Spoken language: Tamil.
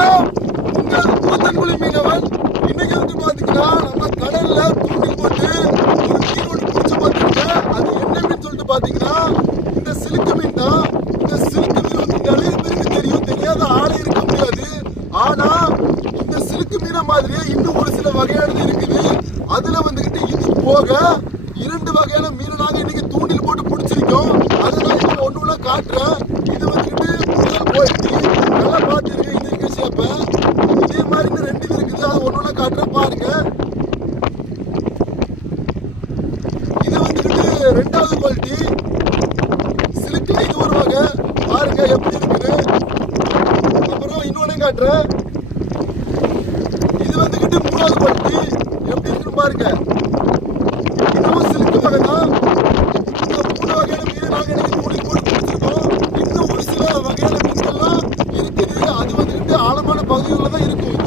வணக்கம். உங்கள் கூத்தன்குளி மீனவன். இன்னைக்கு வந்து பாத்தீங்கன்னா நம்ம கடல்ல தூண்டில் போட்டு ஒரு மீன் ஒன்று பிடிச்ச பாத்தீங்க. அது என்ன மீன் சொல்லிட்டு பாத்தீங்கன்னா இந்த சிலுக்கு மீன் தான். இந்த சிலுக்கு மீன் வந்து நிறைய பேருக்கு தெரியும், தெரியாத ஆளே இருக்க முடியாது. ஆனா இந்த சிலுக்கு மீனை மாதிரியே இன்னும் ஒரு சில வகையானது இருக்குது. அதுல வந்துகிட்டு இது போக 2 வகையான மீனை நாங்க இன்னைக்கு தூண்டில் போட்டு பிடிச்சிருக்கோம். அதை நான் இப்போ ஒண்ணு காட்டுறேன். இது வந்துகிட்டு முதல் போயிட்டு நல்லா பார்த்துருக்கேன். இது இருக்க சேப்ப இதே மாதிரி இன்னும் 2 இது இருக்குது. அதை ஒண்ணு காட்டுறேன் பாருங்க. இது வந்துகிட்டு 2வது குவாலிட்டி சிலுக்குல இது ஒரு வகை. பாருங்க எப்படி இருக்குது. அப்புறம் இன்னொன்னு காட்டுறேன். இது வந்துகிட்டு 3வது குவாலிட்டி எப்படி இருக்குன்னு பாருங்க. இதுவும் சிலுக்கு வகை தான். இந்த 3 வகையான மீன் நாங்க இன்னைக்கு தூண்டில் போட்டு பிடிச்சிருக்கோம். இன்னும் ஒரு சில வகையான மீன்கள்லாம் இருக்குது. அது வந்துகிட்டு ஆழமான பகுதிகளில் தான் இருக்கும்.